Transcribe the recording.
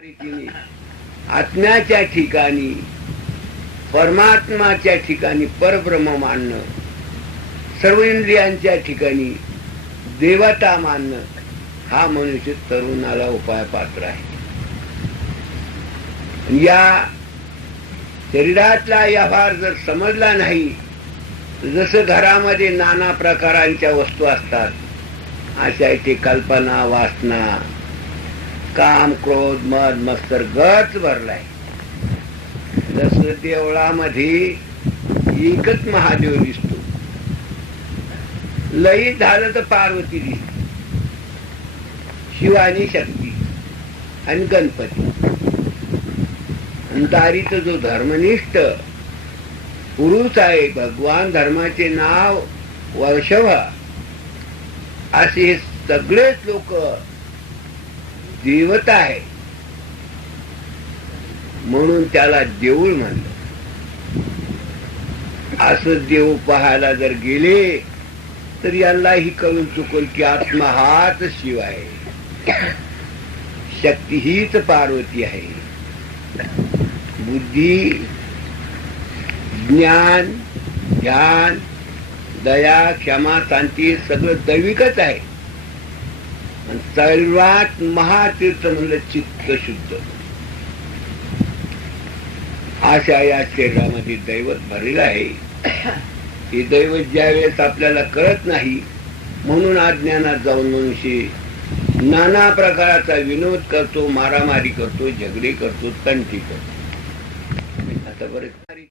आत्म्याच्या ठिकाणी परमात्माच्या ठिकाणी परब्रह्म मानणं सर्व इंद्रियांच्या ठिकाणी देवता मानणं हा मनुष्य तरुणाला उपाय पात्र आहे या शरीरातला व्यवहार जर समजला नाही जसं घरामध्ये नाना प्रकारांच्या वस्तू असतात अशा इथे कल्पना वासना काम क्रोध मध मस्तर गच भरलाय जस देवळामध्ये एकच महादेव दिसतो लई झालं तर पार्वती दिसते शिवानी शक्ती आणि गणपती अंतारीच जो धर्मनिष्ठ पुरुष आहे भगवान धर्माचे नाव वर्षभ असे सगळेच लोक देवता आहे म्हणून त्याला देऊळ म्हणलं अस देव पाहायला जर गेले तर यालाही कळून चुकल की आत्मा हाच शिव आहे शक्ती हीच पार्वती आहे बुद्धी ज्ञान ध्यान दया क्षमा शांती सगळं दैविकच आहे सर्वात महातीर्थ म्हणलं चित्त शुद्ध अशा या शरीरामध्ये दैवत भरलेलं आहे हे दैवत ज्या वेळेस आपल्याला कळत नाही म्हणून अज्ञानात जाऊन मनुष्य नाना प्रकाराचा विनोद करतो मारामारी करतो झगडे करतो तंटी करतो आता बरेच